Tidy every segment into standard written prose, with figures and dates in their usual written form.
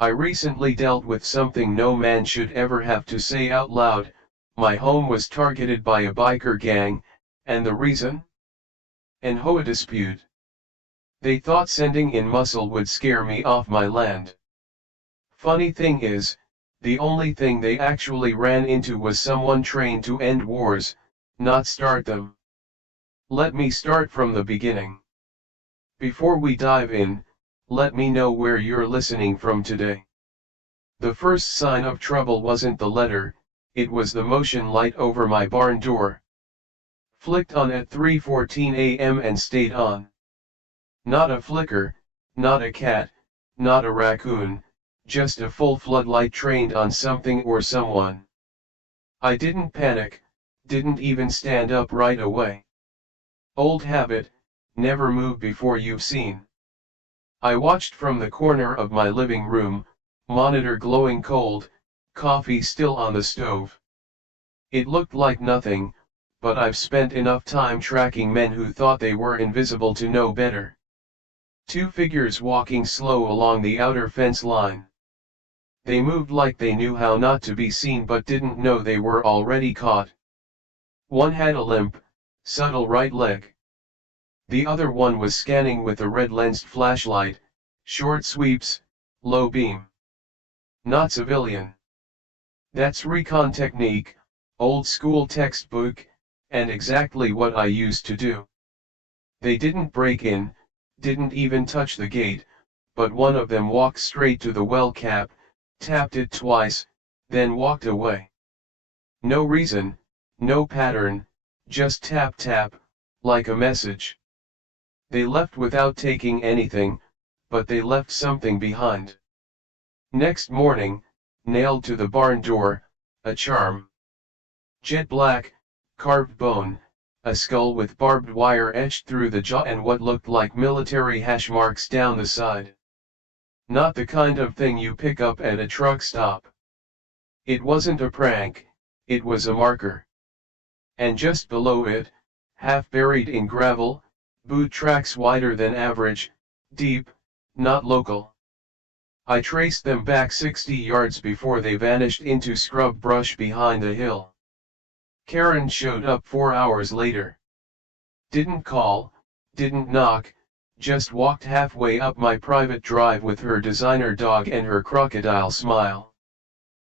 I recently dealt with something no man should ever have to say out loud. My home was targeted by a biker gang, and the reason? An HOA dispute. They thought sending in muscle would scare me off my land. Funny thing is, the only thing they actually ran into was someone trained to end wars, not start them. Let me start from the beginning. Before we dive in, let me know where you're listening from today. The first sign of trouble wasn't the letter, it was the motion light over my barn door. Flicked on at 3:14 a.m. and stayed on. Not a flicker, not a cat, not a raccoon, just a full floodlight trained on something or someone. I didn't panic, didn't even stand up right away. Old habit, never move before you've seen. I watched from the corner of my living room, monitor glowing cold, coffee still on the stove. It looked like nothing, but I've spent enough time tracking men who thought they were invisible to know better. Two figures walking slow along the outer fence line. They moved like they knew how not to be seen but didn't know they were already caught. One had a limp, subtle right leg. The other one was scanning with a red-lensed flashlight, short sweeps, low beam. Not civilian. That's recon technique, old school textbook, and exactly what I used to do. They didn't break in, didn't even touch the gate, but one of them walked straight to the well cap, tapped it twice, then walked away. No reason, no pattern, just tap tap, like a message. They left without taking anything, but they left something behind. Next morning, nailed to the barn door, a charm. Jet black, carved bone, a skull with barbed wire etched through the jaw and what looked like military hash marks down the side. Not the kind of thing you pick up at a truck stop. It wasn't a prank, it was a marker. And just below it, half buried in gravel, boot tracks wider than average, deep, not local. I traced them back 60 yards before they vanished into scrub brush behind the hill. Karen showed up 4 hours later. Didn't call, didn't knock, just walked halfway up my private drive with her designer dog and her crocodile smile.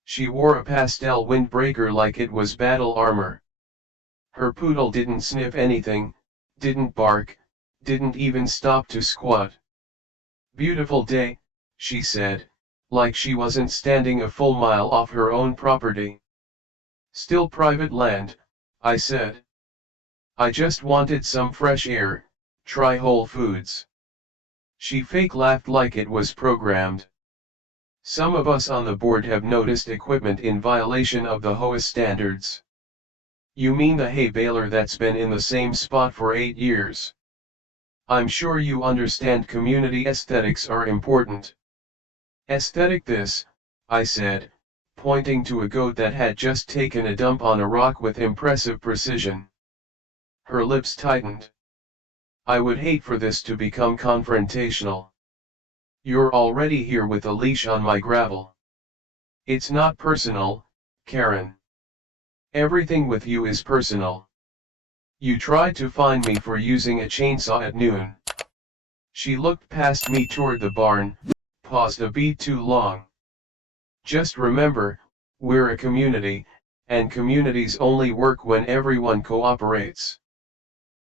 She wore a pastel windbreaker like it was battle armor. Her poodle didn't sniff anything, didn't bark, didn't even stop to squat. Beautiful day, she said, like she wasn't standing a full mile off her own property. Still private land, I said. I just wanted some fresh air, try Whole Foods. She fake laughed like it was programmed. Some of us on the board have noticed equipment in violation of the HOA standards. You mean the hay baler that's been in the same spot for 8 years? I'm sure you understand community aesthetics are important. Aesthetic this, I said, pointing to a goat that had just taken a dump on a rock with impressive precision. Her lips tightened. I would hate for this to become confrontational. You're already here with a leash on my gravel. It's not personal, Karen. Everything with you is personal. You tried to find me for using a chainsaw at noon. She looked past me toward the barn, paused a beat too long. Just remember, we're a community, and communities only work when everyone cooperates.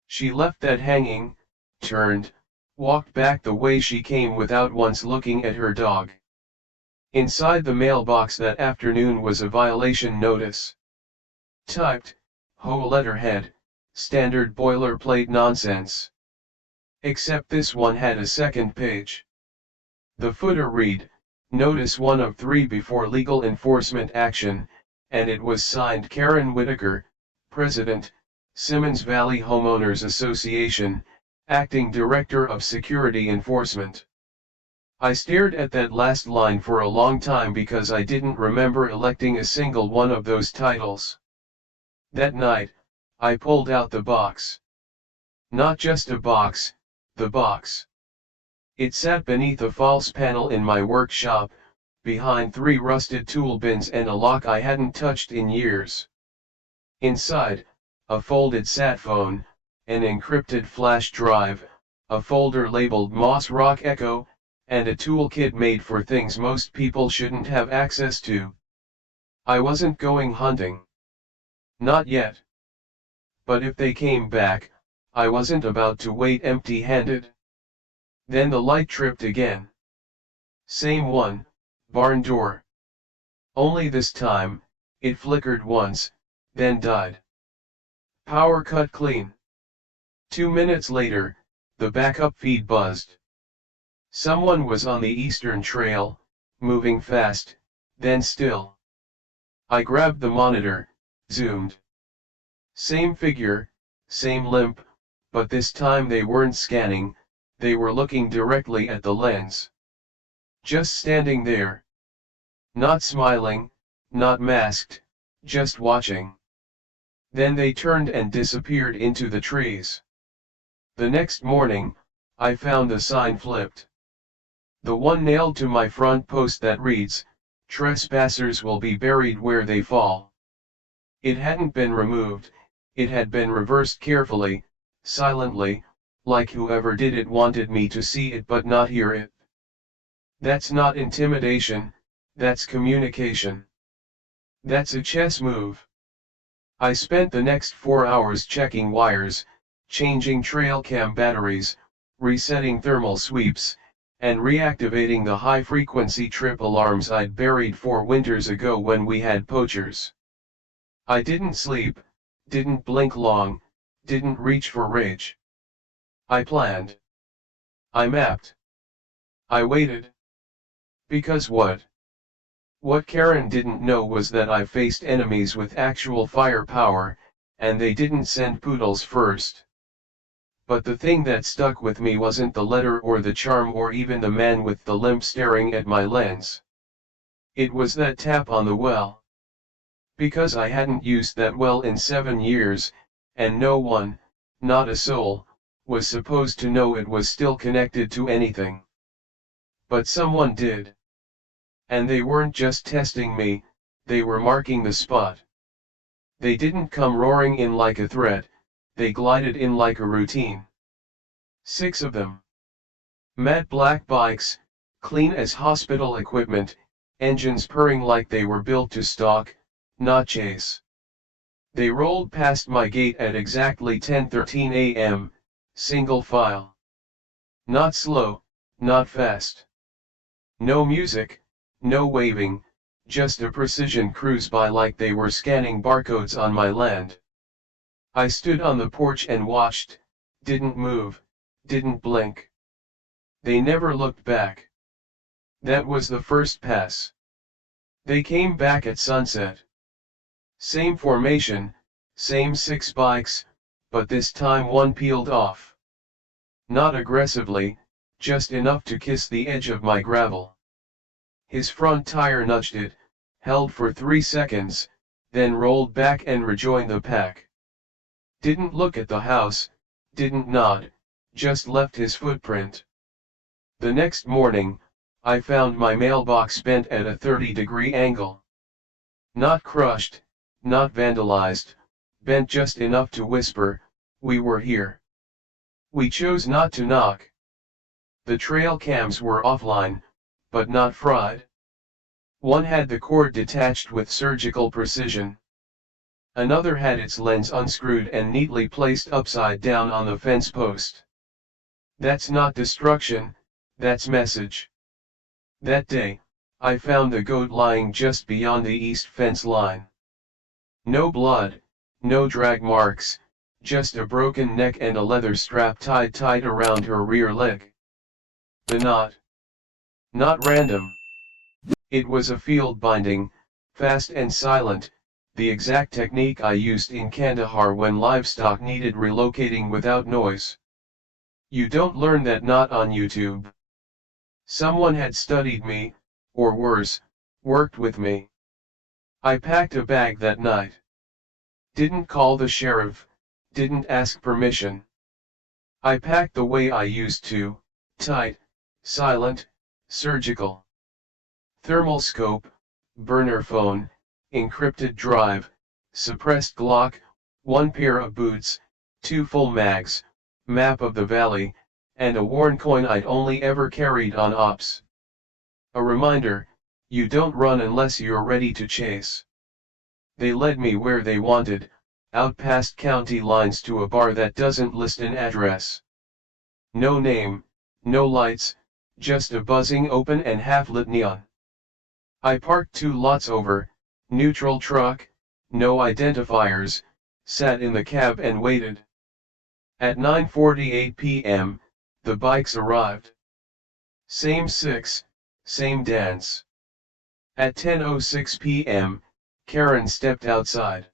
She left that hanging, turned, walked back the way she came without once looking at her dog. Inside the mailbox that afternoon was a violation notice. Typed, HOA letterhead, standard boilerplate nonsense. Except this one had a second page. The footer read, Notice 1 of 3 before legal enforcement action, and it was signed Karen Whitaker, President, Simmons Valley Homeowners Association, Acting Director of Security Enforcement. I stared at that last line for a long time because I didn't remember electing a single one of those titles. That night, I pulled out the box. Not just a box, the box. It sat beneath a false panel in my workshop, behind 3 rusted tool bins and a lock I hadn't touched in years. Inside, a folded sat phone, an encrypted flash drive, a folder labeled Moss Rock Echo, and a toolkit made for things most people shouldn't have access to. I wasn't going hunting. Not yet. But if they came back, I wasn't about to wait empty-handed. Then the light tripped again. Same one, barn door. Only this time, it flickered once, then died. Power cut clean. 2 minutes later, the backup feed buzzed. Someone was on the eastern trail, moving fast, then still. I grabbed the monitor, zoomed. Same figure, same limp, but this time they weren't scanning, they were looking directly at the lens. Just standing there. Not smiling, not masked, just watching. Then they turned and disappeared into the trees. The next morning, I found the sign flipped. The one nailed to my front post that reads, "Trespassers will be buried where they fall." It hadn't been removed, it had been reversed carefully, silently, like whoever did it wanted me to see it but not hear it. That's not intimidation, that's communication. That's a chess move. I spent the next 4 hours checking wires, changing trail cam batteries, resetting thermal sweeps, and reactivating the high-frequency trip alarms I'd buried 4 winters ago when we had poachers. I didn't sleep, didn't blink long, didn't reach for rage. I planned. I mapped. I waited. Because what? What Karen didn't know was that I faced enemies with actual firepower, and they didn't send poodles first. But the thing that stuck with me wasn't the letter or the charm or even the man with the limp staring at my lens. It was that tap on the well. Because I hadn't used that well in 7 years, and no one, not a soul, was supposed to know it was still connected to anything. But someone did. And they weren't just testing me, they were marking the spot. They didn't come roaring in like a threat, they glided in like a routine. 6 of them. Matte black bikes, clean as hospital equipment, engines purring like they were built to stalk, not chase. They rolled past my gate at exactly 10:13 a.m., single file. Not slow, not fast. No music, no waving, just a precision cruise by like they were scanning barcodes on my land. I stood on the porch and watched, didn't move, didn't blink. They never looked back. That was the first pass. They came back at sunset. Same formation, same 6 bikes, but this time one peeled off. Not aggressively, just enough to kiss the edge of my gravel. His front tire nudged it, held for 3 seconds, then rolled back and rejoined the pack. Didn't look at the house, didn't nod, just left his footprint. The next morning, I found my mailbox bent at a 30-degree angle. Not crushed, not vandalized, bent just enough to whisper, "We were here." We chose not to knock. The trail cams were offline, but not fried. One had the cord detached with surgical precision. Another had its lens unscrewed and neatly placed upside down on the fence post. That's not destruction, that's message. That day, I found the goat lying just beyond the east fence line. No blood, no drag marks, just a broken neck and a leather strap tied tight around her rear leg. The knot. Not random. It was a field binding, fast and silent, the exact technique I used in Kandahar when livestock needed relocating without noise. You don't learn that knot on YouTube. Someone had studied me, or worse, worked with me. I packed a bag that night. Didn't call the sheriff, didn't ask permission. I packed the way I used to, tight, silent, surgical. Thermal scope, burner phone, encrypted drive, suppressed Glock, 1 pair of boots, 2 full mags, map of the valley, and a worn coin I'd only ever carried on ops. A reminder, you don't run unless you're ready to chase. They led me where they wanted, out past county lines to a bar that doesn't list an address. No name, no lights, just a buzzing open and half-lit neon. I parked 2 lots over, neutral truck, no identifiers, sat in the cab and waited. At 9:48 p.m., the bikes arrived. Same 6, same dance. At 10:06 p.m., Karen stepped outside.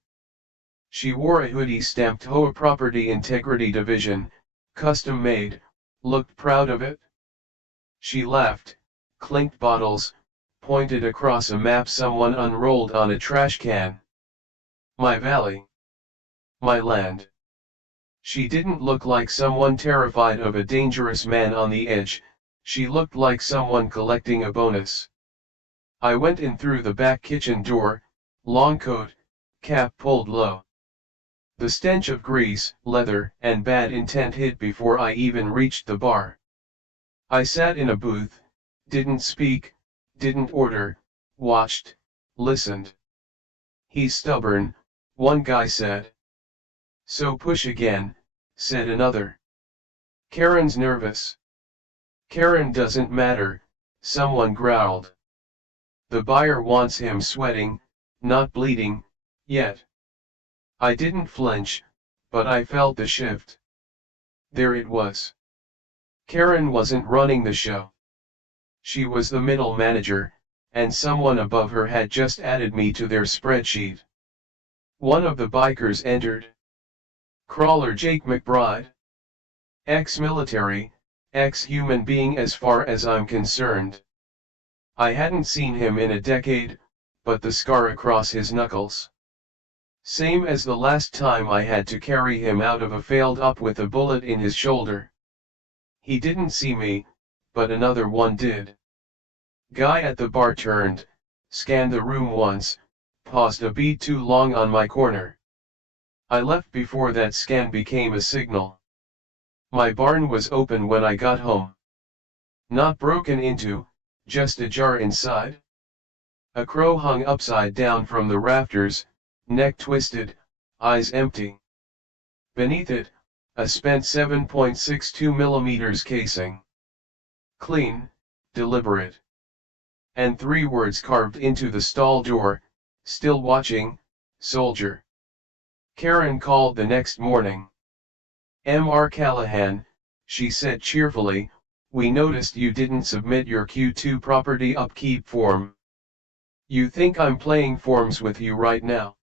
She wore a hoodie stamped HOA Property Integrity Division, custom made, looked proud of it. She laughed, clinked bottles, pointed across a map someone unrolled on a trash can. My valley. My land. She didn't look like someone terrified of a dangerous man on the edge, she looked like someone collecting a bonus. I went in through the back kitchen door, long coat, cap pulled low. The stench of grease, leather, and bad intent hit before I even reached the bar. I sat in a booth, didn't speak, didn't order, watched, listened. He's stubborn, one guy said. So push again, said another. Karen's nervous. Karen doesn't matter, someone growled. The buyer wants him sweating, not bleeding, yet. I didn't flinch, but I felt the shift. There it was. Karen wasn't running the show. She was the middle manager, and someone above her had just added me to their spreadsheet. One of the bikers entered. Crawler Jake McBride. Ex-military, ex-human being as far as I'm concerned. I hadn't seen him in a decade, but the scar across his knuckles. Same as the last time I had to carry him out of a failed op with a bullet in his shoulder. He didn't see me, but another one did. Guy at the bar turned, scanned the room once, paused a beat too long on my corner. I left before that scan became a signal. My barn was open when I got home. Not broken into, just ajar inside. A crow hung upside down from the rafters, neck twisted, eyes empty. Beneath it, a spent 7.62mm casing. Clean, deliberate. And 3 words carved into the stall door, still watching, soldier. Karen called the next morning. Mr. Callahan, she said cheerfully, we noticed you didn't submit your Q2 property upkeep form. You think I'm playing forms with you right now?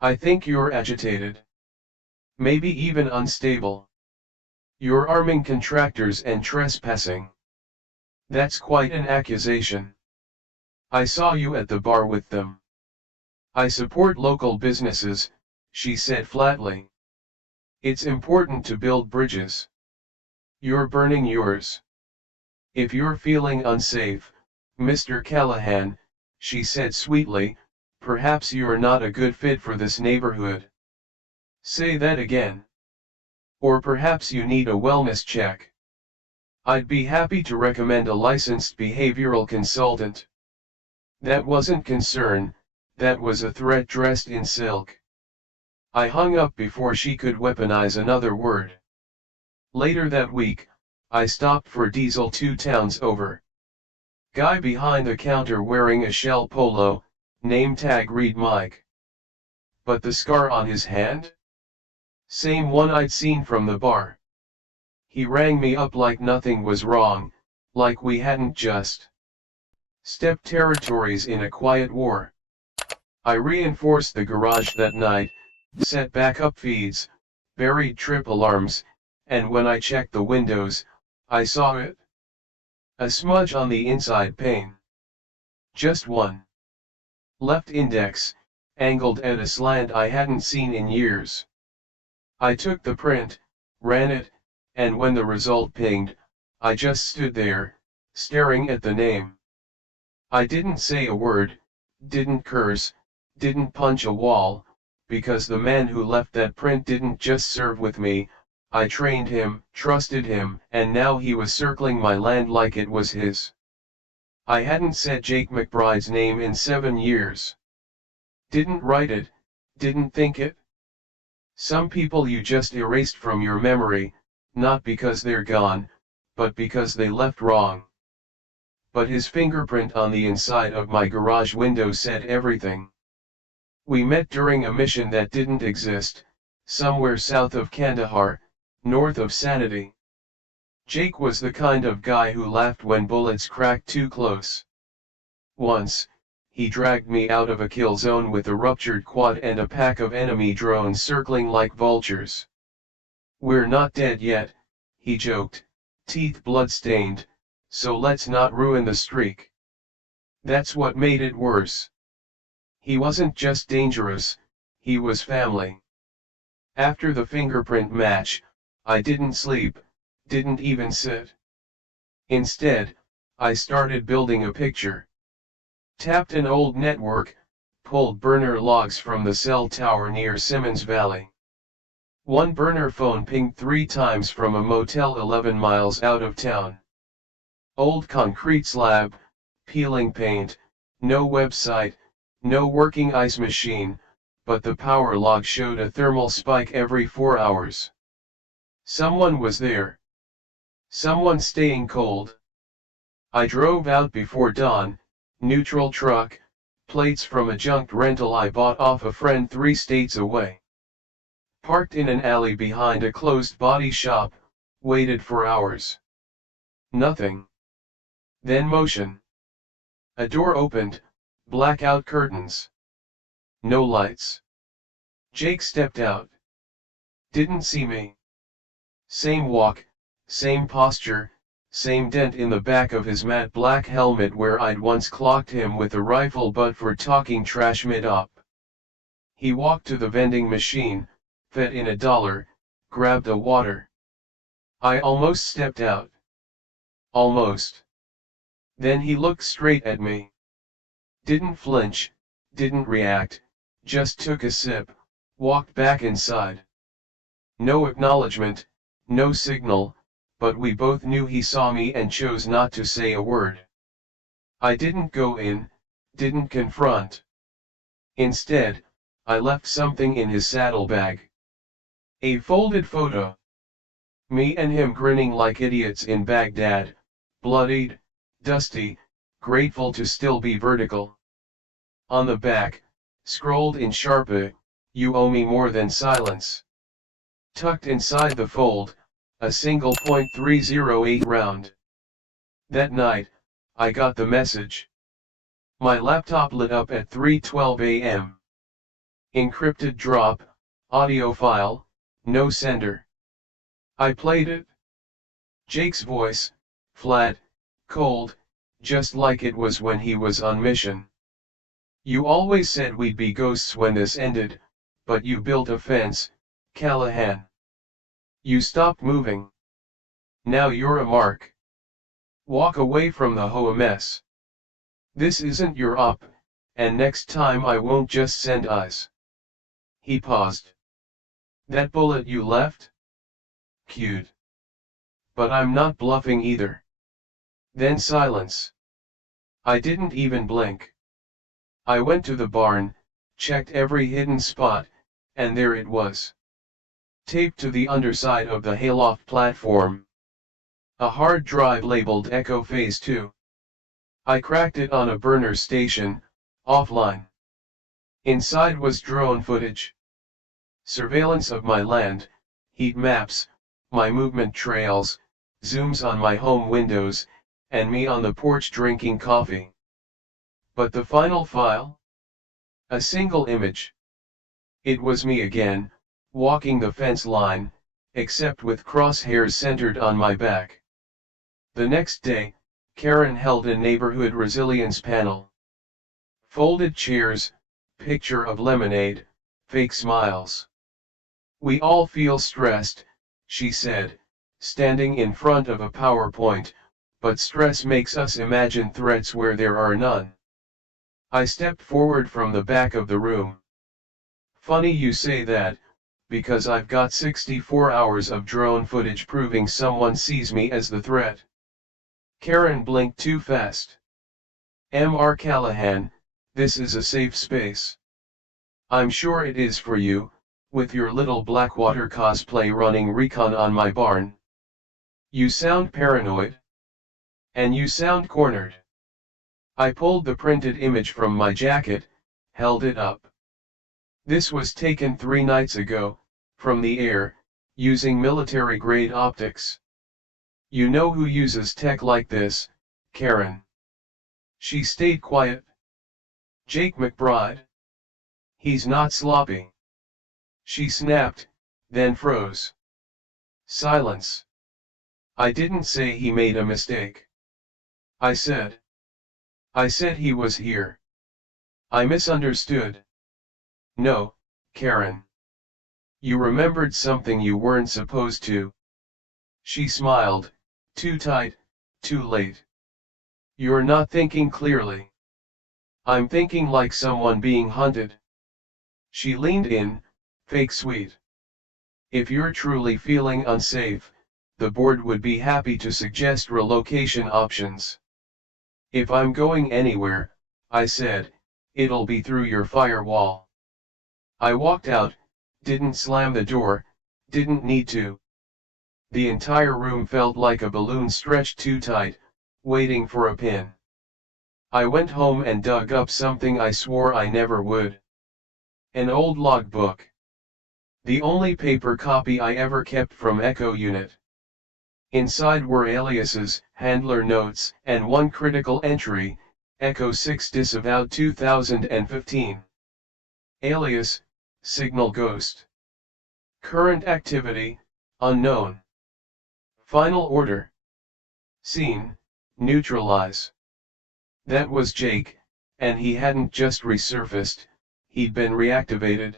I think you're agitated. Maybe even unstable. You're arming contractors and trespassing. That's quite an accusation. I saw you at the bar with them. I support local businesses, she said flatly. It's important to build bridges. You're burning yours. If you're feeling unsafe, Mr. Callahan, she said sweetly, perhaps you're not a good fit for this neighborhood. Say that again. Or perhaps you need a wellness check. I'd be happy to recommend a licensed behavioral consultant. That wasn't concern, that was a threat dressed in silk. I hung up before she could weaponize another word. Later that week, I stopped for diesel 2 towns over. Guy behind the counter wearing a shell polo, name tag read Mike. But the scar on his hand? Same one I'd seen from the bar. He rang me up like nothing was wrong, like we hadn't just stepped territories in a quiet war. I reinforced the garage that night, set backup feeds, buried trip alarms, and when I checked the windows, I saw it. A smudge on the inside pane. Just one. Left index, angled at a slant I hadn't seen in years. I took the print, ran it, and when the result pinged, I just stood there, staring at the name. I didn't say a word, didn't curse, didn't punch a wall, because the man who left that print didn't just serve with me, I trained him, trusted him, and now he was circling my land like it was his. I hadn't said Jake McBride's name in 7 years. Didn't write it, didn't think it. Some people you just erased from your memory, not because they're gone, but because they left wrong. But his fingerprint on the inside of my garage window said everything. We met during a mission that didn't exist, somewhere south of Kandahar, north of Sanity. Jake was the kind of guy who laughed when bullets cracked too close. Once, he dragged me out of a kill zone with a ruptured quad and a pack of enemy drones circling like vultures. "We're not dead yet," he joked, teeth blood-stained, "so let's not ruin the streak." That's what made it worse. He wasn't just dangerous, he was family. After the fingerprint match, I didn't sleep, didn't even sit. Instead, I started building a picture. Tapped an old network, pulled burner logs from the cell tower near Simmons Valley. One burner phone pinged 3 times from a motel 11 miles out of town. Old concrete slab, peeling paint, no website, no working ice machine, but the power log showed a thermal spike every 4 hours. Someone was there. Someone staying cold. I drove out before dawn, neutral truck, plates from a junked rental I bought off a friend 3 states away. Parked in an alley behind a closed body shop, waited for hours. Nothing. Then motion. A door opened, blackout curtains. No lights. Jake stepped out. Didn't see me. Same walk, same posture, same dent in the back of his matte black helmet where I'd once clocked him with a rifle butt for talking trash mid-op. He walked to the vending machine, fed in $1, grabbed a water. I almost stepped out. Almost. Then he looked straight at me. Didn't flinch, didn't react, just took a sip, walked back inside. No acknowledgement, no signal, but we both knew he saw me and chose not to say a word. I didn't go in, didn't confront. Instead, I left something in his saddlebag. A folded photo. Me and him grinning like idiots in Baghdad, bloodied, dusty, grateful to still be vertical. On the back, scrolled in Sharpa, "You owe me more than silence." Tucked inside the fold, a single .308 round. That night, I got the message. My laptop lit up at 3:12 a.m. Encrypted drop, audio file, no sender. I played it. Jake's voice, flat, cold, just like it was when he was on mission. "You always said we'd be ghosts when this ended, but you built a fence, Callahan. You stopped moving. Now you're a mark. Walk away from the HOA mess. This isn't your op, and next time I won't just send eyes." He paused. "That bullet you left? Cute. But I'm not bluffing either." Then silence. I didn't even blink. I went to the barn, checked every hidden spot, and there it was. Taped to the underside of the hayloft platform. A hard drive labeled Echo Phase 2. I cracked it on a burner station, offline. Inside was drone footage. Surveillance of my land, heat maps, my movement trails, zooms on my home windows, and me on the porch drinking coffee. But the final file? A single image. It was me again, walking the fence line, except with crosshairs centered on my back. The next day, Karen held a neighborhood resilience panel. Folded chairs, picture of lemonade, fake smiles. "We all feel stressed," she said, standing in front of a PowerPoint, but stress makes us imagine threats where there are none. I stepped forward from the back of the room. Funny you say that, because I've got 64 hours of drone footage proving someone sees me as the threat. Karen blinked too fast. Mr. Callahan, this is a safe space. I'm sure it is for you, with your little Blackwater cosplay running recon on my barn. You sound paranoid. And you sound cornered. I pulled the printed image from my jacket, held it up. This was taken 3 nights ago, from the air, using military-grade optics. You know who uses tech like this, Karen? She stayed quiet. Jake McBride. He's not sloppy. She snapped, then froze. Silence. I didn't say he made a mistake. I said he was here. I misunderstood. No, Karen. You remembered something you weren't supposed to. She smiled, too tight, too late. You're not thinking clearly. I'm thinking like someone being hunted. She leaned in, fake sweet. If you're truly feeling unsafe, the board would be happy to suggest relocation options. If I'm going anywhere, I said, it'll be through your firewall. I walked out, didn't slam the door, didn't need to. The entire room felt like a balloon stretched too tight, waiting for a pin. I went home and dug up something I swore I never would. An old logbook. The only paper copy I ever kept from Echo Unit. Inside were aliases, handler notes, and one critical entry, Echo 6 disavowed 2015. Alias, Signal Ghost. Current activity, unknown. Final order. Scene, neutralize. That was Jake, and he hadn't just resurfaced, he'd been reactivated.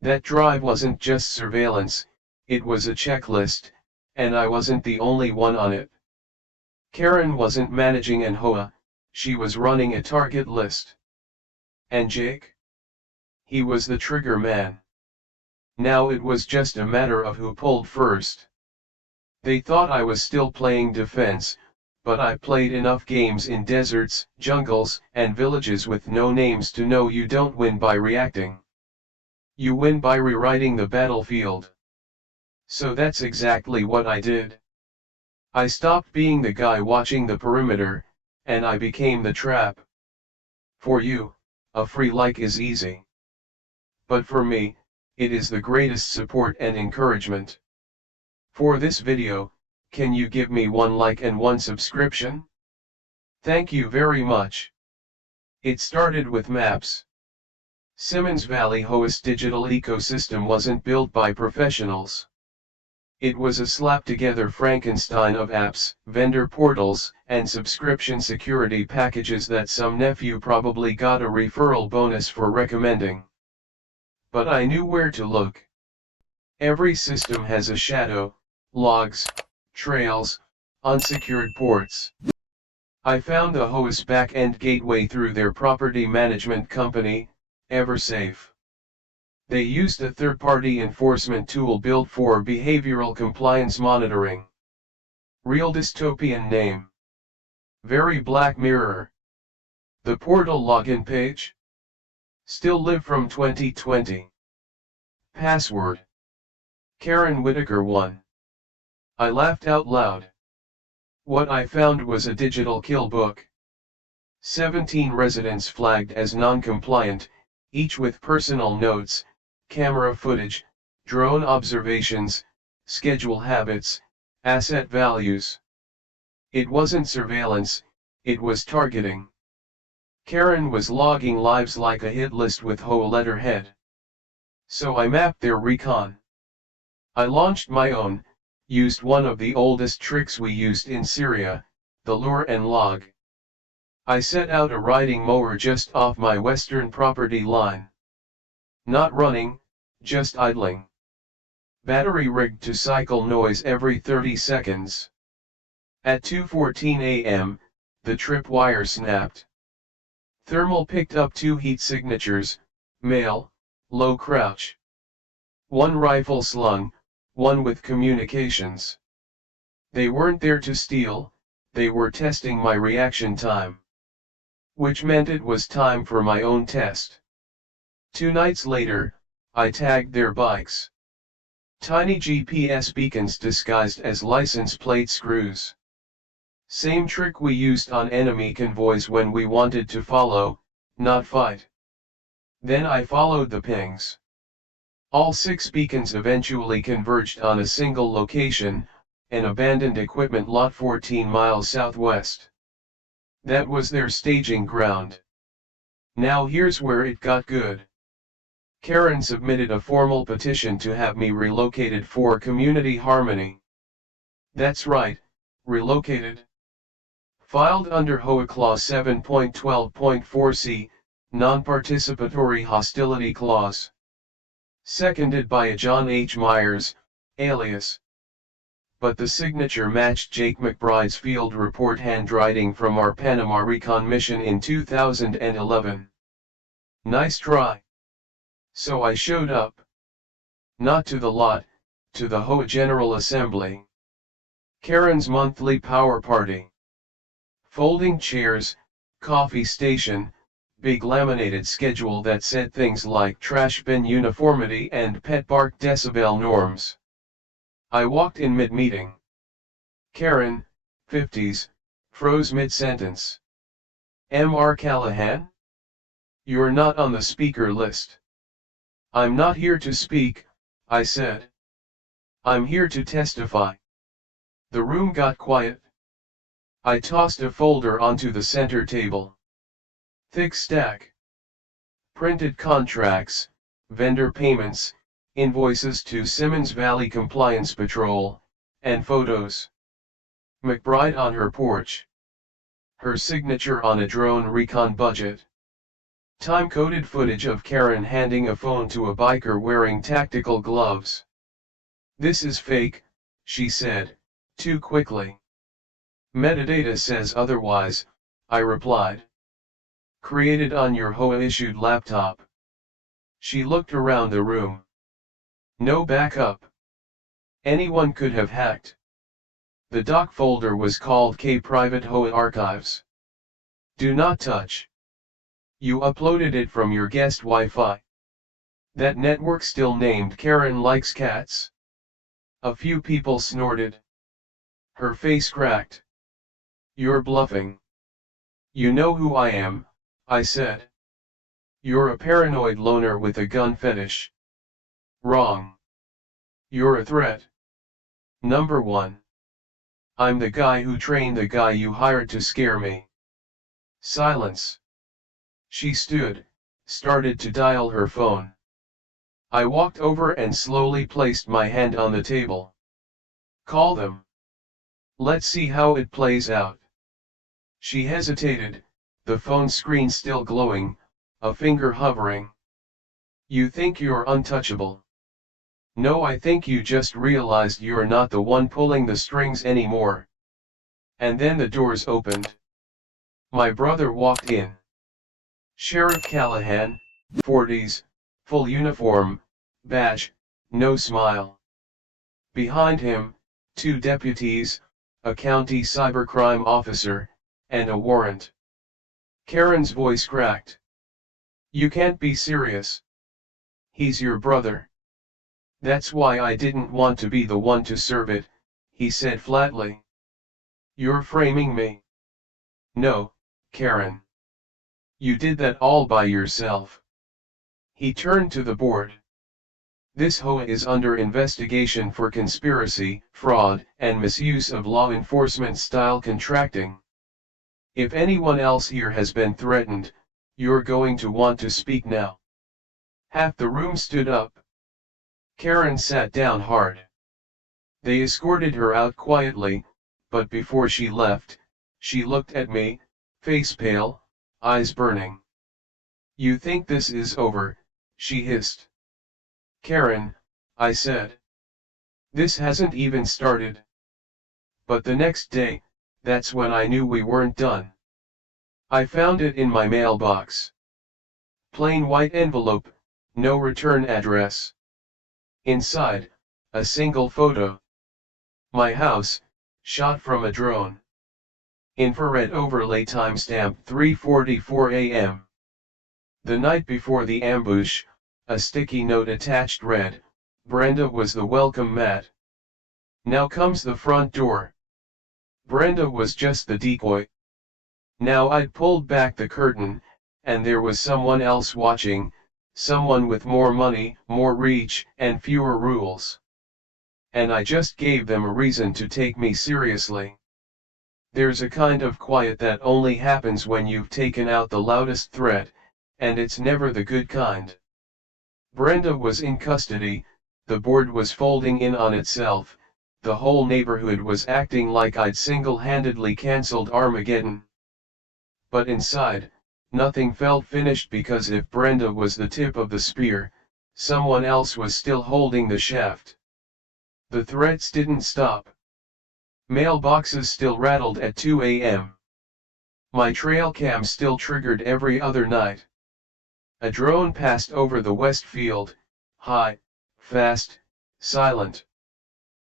That drive wasn't just surveillance, it was a checklist, and I wasn't the only one on it. Karen wasn't managing an HOA, she was running a target list. And Jake? He was the trigger man. Now it was just a matter of who pulled first. They thought I was still playing defense, but I played enough games in deserts, jungles, and villages with no names to know you don't win by reacting. You win by rewriting the battlefield. So that's exactly what I did. I stopped being the guy watching the perimeter, and I became the trap. For you, a free like is easy. But for me, it is the greatest support and encouragement. For this video, can you give me 1 like and 1 subscription? Thank you very much. It started with maps. Simmons Valley HOA's digital ecosystem wasn't built by professionals. It was a slap-together Frankenstein of apps, vendor portals, and subscription security packages that some nephew probably got a referral bonus for recommending. But I knew where to look. Every system has a shadow, logs, trails, unsecured ports. I found the HOA's back-end gateway through their property management company, EverSafe. They used a third-party enforcement tool built for behavioral compliance monitoring. Real dystopian name. Very Black Mirror. The portal login page? Still live from 2020. Password. Karen Whitaker 1. I laughed out loud. What I found was a digital kill book. 17 residents flagged as non-compliant, each with personal notes, camera footage, drone observations, schedule habits, asset values. It wasn't surveillance, it was targeting. Karen was logging lives like a hit list with HOA letterhead. So I mapped their recon. I launched my own, used one of the oldest tricks we used in Syria, the lure and log. I set out a riding mower just off my western property line. Not running, just idling. Battery rigged to cycle noise every 30 seconds. At 2:14 a.m., the tripwire snapped. Thermal picked up 2 heat signatures, male, low crouch. 1 rifle slung, 1 with communications. They weren't there to steal, they were testing my reaction time. Which meant it was time for my own test. 2 nights later, I tagged their bikes. Tiny GPS beacons disguised as license plate screws. Same trick we used on enemy convoys when we wanted to follow, not fight. Then I followed the pings. All 6 beacons eventually converged on a single location, an abandoned equipment lot 14 miles southwest. That was their staging ground. Now here's where it got good. Karen submitted a formal petition to have me relocated for community harmony. That's right, relocated. Filed under HOA Clause 7.12.4c, Non-Participatory Hostility Clause. Seconded by a John H. Myers, alias. But the signature matched Jake McBride's field report handwriting from our Panama recon mission in 2011. Nice try. So I showed up. Not to the lot, to the HOA General Assembly. Karen's monthly power party. Folding chairs, coffee station, big laminated schedule that said things like trash bin uniformity and pet bark decibel norms. I walked in mid-meeting. Karen, 50s, froze mid-sentence. M.R. Callahan? You're not on the speaker list. I'm not here to speak, I said. I'm here to testify. The room got quiet. I tossed a folder onto the center table. Thick stack. Printed contracts, vendor payments, invoices to Simmons Valley Compliance Patrol, and photos. McBride on her porch. Her signature on a drone recon budget. Time-coded footage of Karen handing a phone to a biker wearing tactical gloves. This is fake, she said, too quickly. Metadata says otherwise, I replied. Created on your HOA-issued laptop. She looked around the room. No backup. Anyone could have hacked. The doc folder was called K Private HOA Archives. Do not touch. You uploaded it from your guest Wi-Fi. That network still named Karen Likes Cats. A few people snorted. Her face cracked. You're bluffing. You know who I am, I said. You're a paranoid loner with a gun fetish. Wrong. You're a threat. Number 1. I'm the guy who trained the guy you hired to scare me. Silence. She stood, started to dial her phone. I walked over and slowly placed my hand on the table. Call them. Let's see how it plays out. She hesitated, the phone screen still glowing, a finger hovering. You think you're untouchable. No, I think you just realized you're not the one pulling the strings anymore. And then the doors opened. My brother walked in. Sheriff Callahan, 40s, full uniform, badge, no smile. Behind him, 2 deputies, a county cybercrime officer, and a warrant. Karen's voice cracked. You can't be serious. He's your brother. That's why I didn't want to be the one to serve it, he said flatly. You're framing me. No, Karen. You did that all by yourself. He turned to the board. This HOA is under investigation for conspiracy, fraud, and misuse of law enforcement style contracting. If anyone else here has been threatened, you're going to want to speak now. Half the room stood up. Karen sat down hard. They escorted her out quietly, but before she left, she looked at me, face pale, eyes burning. You think this is over, she hissed. Karen, I said. This hasn't even started. But the next day, That's when I knew we weren't done. I found it in my mailbox. Plain white envelope, no return address. Inside, a single photo. My house, shot from a drone. Infrared overlay timestamp 3:44 a.m. The night before the ambush, a sticky note attached read, "Brenda was the welcome mat. Now comes the front door." Brenda was just the decoy. Now I'd pulled back the curtain, and there was someone else watching, someone with more money, more reach, and fewer rules. And I just gave them a reason to take me seriously. There's a kind of quiet that only happens when you've taken out the loudest threat, and it's never the good kind. Brenda was in custody, the board was folding in on itself, the whole neighborhood was acting like I'd single-handedly cancelled Armageddon. But inside, nothing felt finished because if Brenda was the tip of the spear, someone else was still holding the shaft. The threats didn't stop. Mailboxes still rattled at 2 a.m. My trail cam still triggered every other night. A drone passed over the west field, high, fast, silent.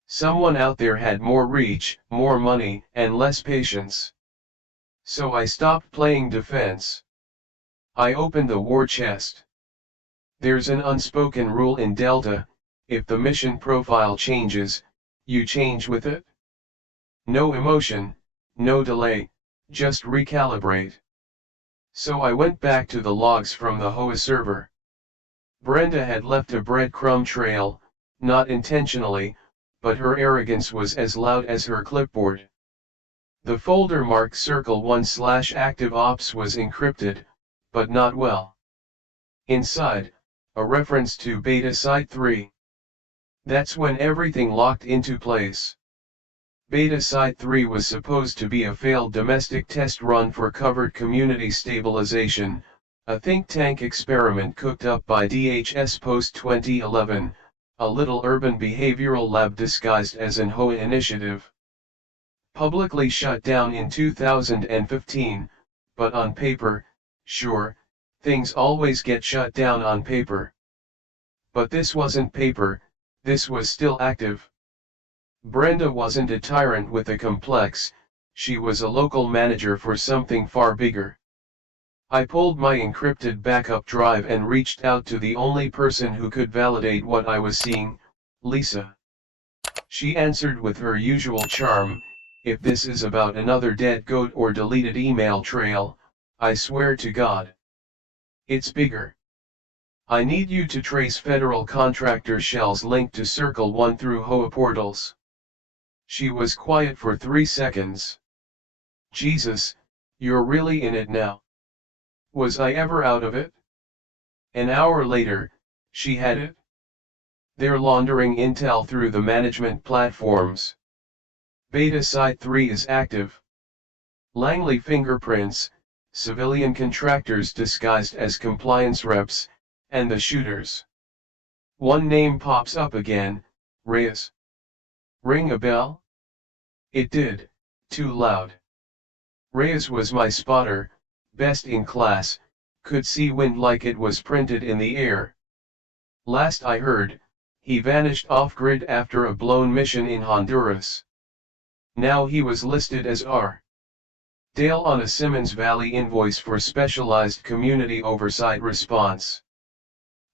Someone out there had more reach, more money, and less patience. So I stopped playing defense. I opened the war chest. There's an unspoken rule in Delta: if the mission profile changes, you change with it. No emotion, no delay, just recalibrate. So I went back to the logs from the HOA server. Brenda had left a breadcrumb trail, not intentionally, but her arrogance was as loud as her clipboard. The folder marked Circle 1/Active Ops was encrypted, but not well. Inside, a reference to Beta Site 3. That's when everything locked into place. Beta Site 3 was supposed to be a failed domestic test run for covert community stabilization, a think tank experiment cooked up by DHS post-2011, a little urban behavioral lab disguised as an HOA initiative. Publicly shut down in 2015, but on paper, sure, things always get shut down on paper. But this wasn't paper, this was still active. Brenda wasn't a tyrant with a complex, she was a local manager for something far bigger. I pulled my encrypted backup drive and reached out to the only person who could validate what I was seeing, Lisa. She answered with her usual charm, "If this is about another dead goat or deleted email trail, I swear to God, it's bigger. I need you to trace federal contractor shells linked to Circle 1 through HOA portals." She was quiet for 3 seconds. "Jesus, you're really in it now. Was I ever out of it?" An hour later, she had it. They're laundering intel through the management platforms. Beta Site 3 is active. Langley fingerprints, civilian contractors disguised as compliance reps, and the shooters. One name pops up again, Reyes. Ring a bell? It did, too loud. Reyes was my spotter, best in class, could see wind like it was printed in the air. Last I heard, he vanished off-grid after a blown mission in Honduras. Now he was listed as R. Dale on a Simmons Valley invoice for specialized community oversight response.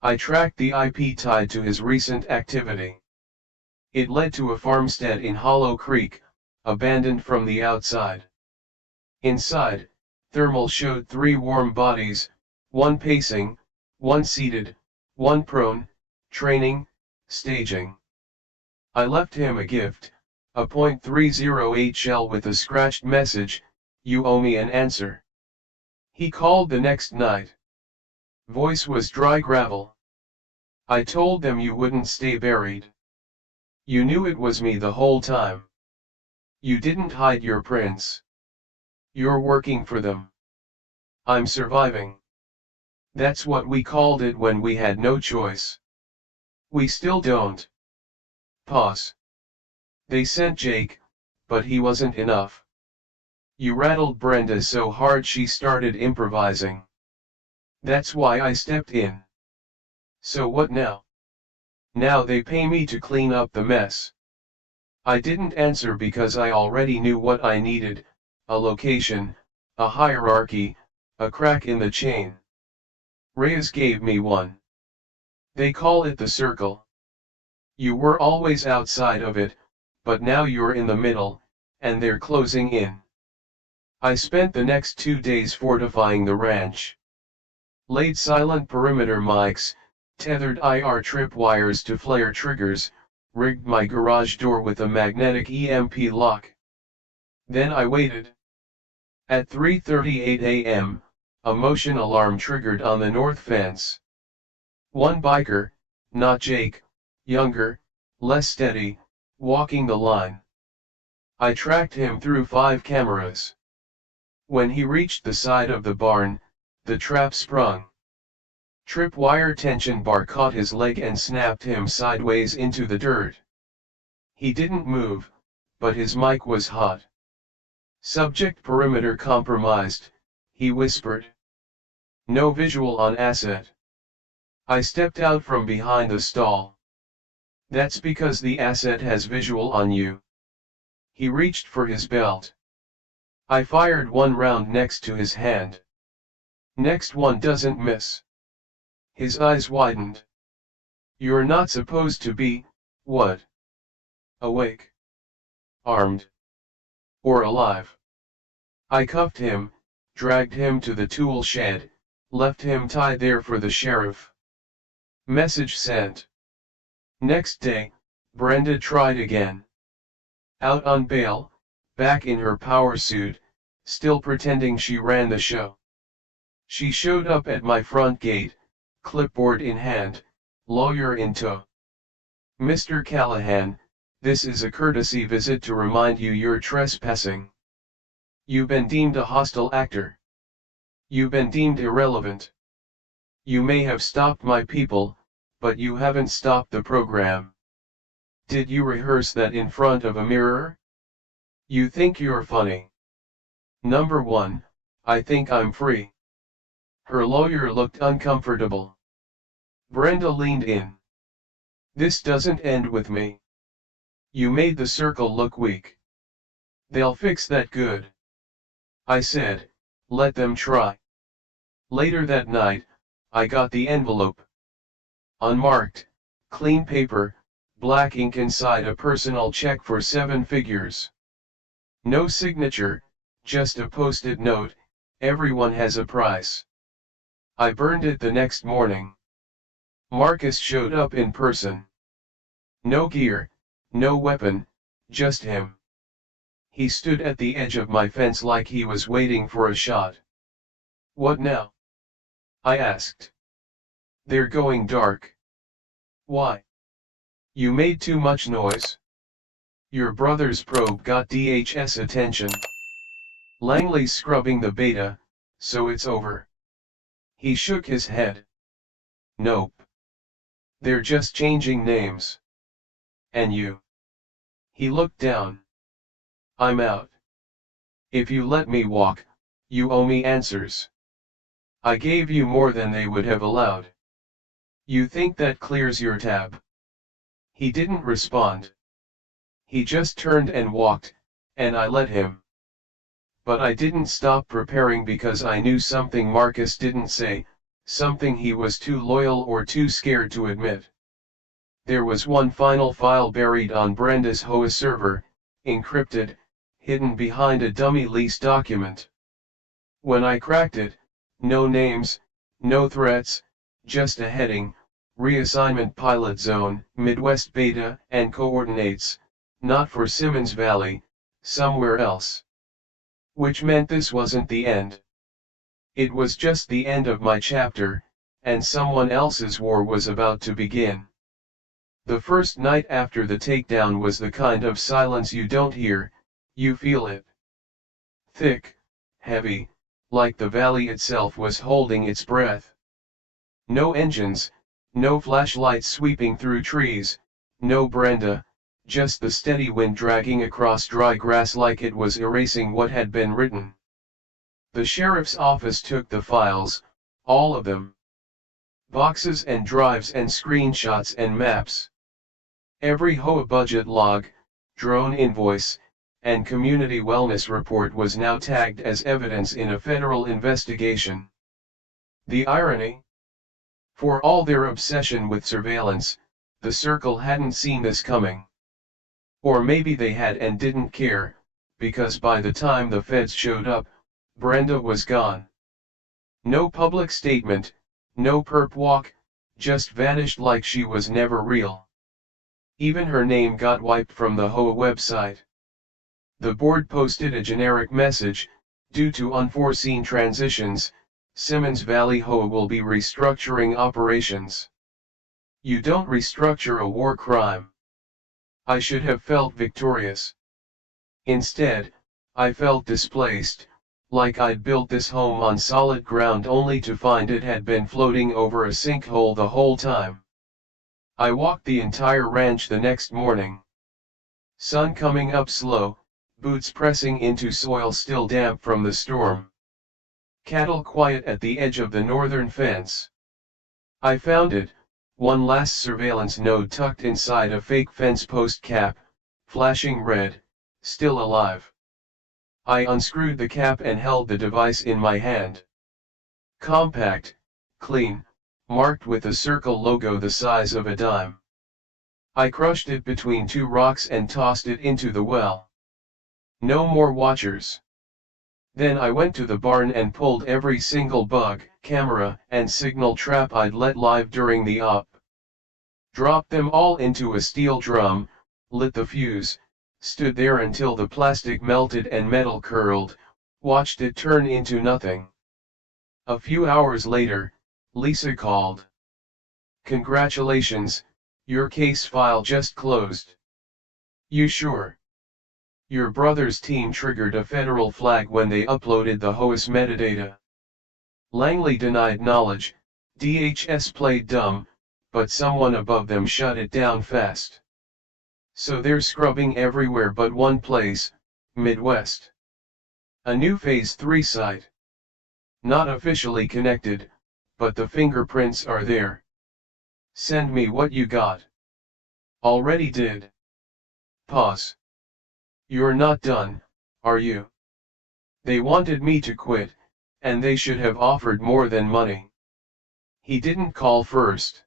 I tracked the IP tied to his recent activity. It led to a farmstead in Hollow Creek, abandoned from the outside. Inside, thermal showed 3 warm bodies, one pacing, one seated, one prone, training, staging. I left him a gift, a .308 shell with a scratched message, "You owe me an answer." He called the next night. Voice was dry gravel. "I told them you wouldn't stay buried. You knew it was me the whole time. You didn't hide your prints. You're working for them. I'm surviving." That's what we called it when we had no choice. We still don't. Pause. They sent Jake, but he wasn't enough. You rattled Brenda so hard she started improvising. That's why I stepped in. So what now? Now they pay me to clean up the mess. I didn't answer because I already knew what I needed, a location, a hierarchy, a crack in the chain. Reyes gave me one. They call it the circle. You were always outside of it, but now you're in the middle, and they're closing in. I spent the next 2 days fortifying the ranch. Laid silent perimeter mics, tethered IR tripwires to flare triggers, rigged my garage door with a magnetic EMP lock. Then I waited. At 3:38 a.m., a motion alarm triggered on the north fence. One biker, not Jake, younger, less steady, walking the line. I tracked him through 5 cameras. When he reached the side of the barn, the trap sprung. Tripwire tension bar caught his leg and snapped him sideways into the dirt. He didn't move, but his mic was hot. Subject perimeter compromised, he whispered. No visual on asset. I stepped out from behind the stall. That's because the asset has visual on you. He reached for his belt. I fired one round next to his hand. Next one doesn't miss. His eyes widened. You're not supposed to be, what? Awake? Armed? Or alive? I cuffed him, dragged him to the tool shed, left him tied there for the sheriff. Message sent. Next day, Brenda tried again. Out on bail, back in her power suit, still pretending she ran the show. She showed up at my front gate, clipboard in hand, lawyer in tow. Mr. Callahan, this is a courtesy visit to remind you you're trespassing. You've been deemed a hostile actor. You've been deemed irrelevant. You may have stopped my people, but you haven't stopped the program. Did you rehearse that in front of a mirror? You think you're funny. Number 1, I think I'm free. Her lawyer looked uncomfortable. Brenda leaned in. This doesn't end with me. You made the circle look weak. They'll fix that good. I said, let them try. Later that night, I got the envelope. Unmarked, clean paper, black ink inside a personal check for 7 figures. No signature, just a post-it note, everyone has a price. I burned it the next morning. Marcus showed up in person. No gear, no weapon, just him. He stood at the edge of my fence like he was waiting for a shot. What now? I asked. They're going dark. Why? You made too much noise. Your brother's probe got DHS attention. Langley's scrubbing the beta, so it's over. He shook his head. Nope. They're just changing names. And you? He looked down. I'm out. If you let me walk, you owe me answers. I gave you more than they would have allowed. You think that clears your tab? He didn't respond. He just turned and walked, and I let him. But I didn't stop preparing because I knew something Marcus didn't say, something he was too loyal or too scared to admit. There was one final file buried on Brenda's HOA server, encrypted, hidden behind a dummy lease document. When I cracked it, no names, no threats, just a heading, reassignment pilot zone, Midwest beta, and coordinates, not for Simmons Valley, somewhere else. Which meant this wasn't the end. It was just the end of my chapter, and someone else's war was about to begin. The first night after the takedown was the kind of silence you don't hear, you feel it. Thick, heavy, like the valley itself was holding its breath. No engines, no flashlights sweeping through trees, no Brenda, just the steady wind dragging across dry grass like it was erasing what had been written. The sheriff's office took the files, all of them. Boxes and drives and screenshots and maps. Every HOA budget log, drone invoice, and community wellness report was now tagged as evidence in a federal investigation. The irony? For all their obsession with surveillance, the circle hadn't seen this coming. Or maybe they had and didn't care, because by the time the feds showed up, Brenda was gone. No public statement, no perp walk, just vanished like she was never real. Even her name got wiped from the HOA website. The board posted a generic message: due to unforeseen transitions, Simmons Valley HOA will be restructuring operations. You don't restructure a war crime. I should have felt victorious. Instead, I felt displaced, like I'd built this home on solid ground only to find it had been floating over a sinkhole the whole time. I walked the entire ranch the next morning. Sun coming up slow, boots pressing into soil still damp from the storm. Cattle quiet at the edge of the northern fence. I found it, one last surveillance node tucked inside a fake fence post cap, flashing red, still alive. I unscrewed the cap and held the device in my hand. Compact, clean, marked with a circle logo the size of a dime. I crushed it between two rocks and tossed it into the well. No more watchers. Then I went to the barn and pulled every single bug, camera, and signal trap I'd let live during the op. Dropped them all into a steel drum, lit the fuse, stood there until the plastic melted and metal curled, watched it turn into nothing. A few hours later, Lisa called. "Congratulations, your case file just closed." "You sure?" "Your brother's team triggered a federal flag when they uploaded the HOA's metadata." Langley denied knowledge. DHS played dumb, but someone above them shut it down fast. So they're scrubbing everywhere but one place, Midwest. A new Phase 3 site. Not officially connected, but the fingerprints are there. Send me what you got. Already did. Pause. You're not done, are you? They wanted me to quit, and they should have offered more than money. He didn't call first.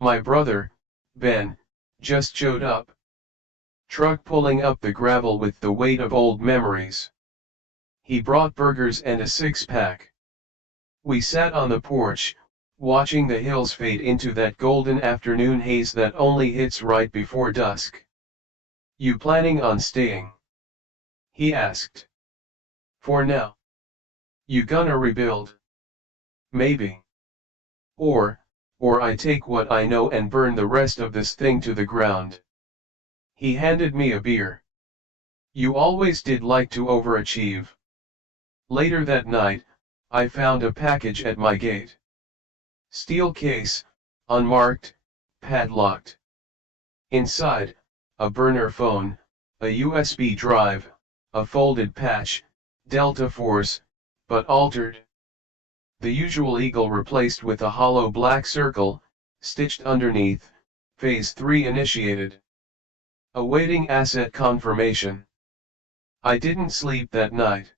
My brother, Ben, just showed up. Truck pulling up the gravel with the weight of old memories. He brought burgers and a six-pack. We sat on the porch, watching the hills fade into that golden afternoon haze that only hits right before dusk. "You planning on staying?" he asked. "For now." "You gonna rebuild?" "Maybe. Or I take what I know and burn the rest of this thing to the ground." He handed me a beer. "You always did like to overachieve." Later that night, I found a package at my gate. Steel case, unmarked, padlocked. Inside, a burner phone, a USB drive, a folded patch, Delta Force, but altered. The usual eagle replaced with a hollow black circle, stitched underneath, Phase 3 initiated. Awaiting asset confirmation. I didn't sleep that night.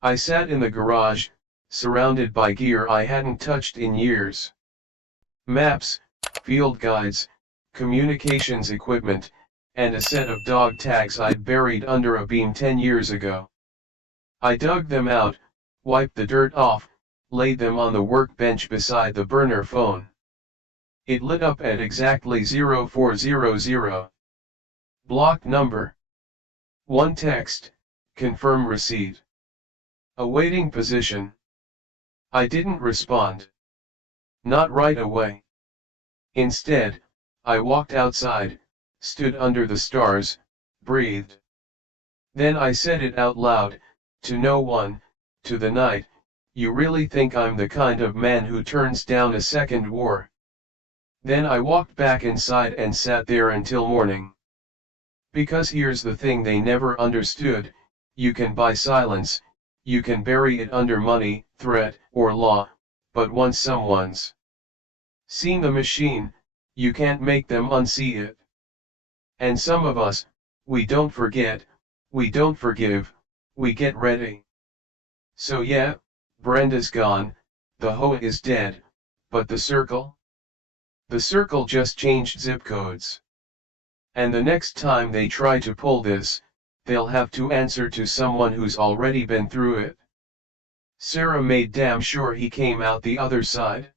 I sat in the garage, surrounded by gear I hadn't touched in years. Maps, field guides, communications equipment, and a set of dog tags I'd buried under a beam 10 years ago. I dug them out, wiped the dirt off, laid them on the workbench beside the burner phone. It lit up at exactly 0400. Block number. One text, confirm receipt. Awaiting position. I didn't respond. Not right away. Instead, I walked outside, stood under the stars, breathed. Then I said it out loud, to no one, to the night, "You really think I'm the kind of man who turns down a second war?" Then I walked back inside and sat there until morning. Because here's the thing they never understood: you can buy silence, you can bury it under money, threat, or law, but once someone's seen the machine, you can't make them unsee it. And some of us, we don't forget, we don't forgive, we get ready. So yeah, Brenda's gone, the HOA is dead, but the circle? The circle just changed zip codes. And the next time they try to pull this, they'll have to answer to someone who's already been through it. Sarah made damn sure he came out the other side.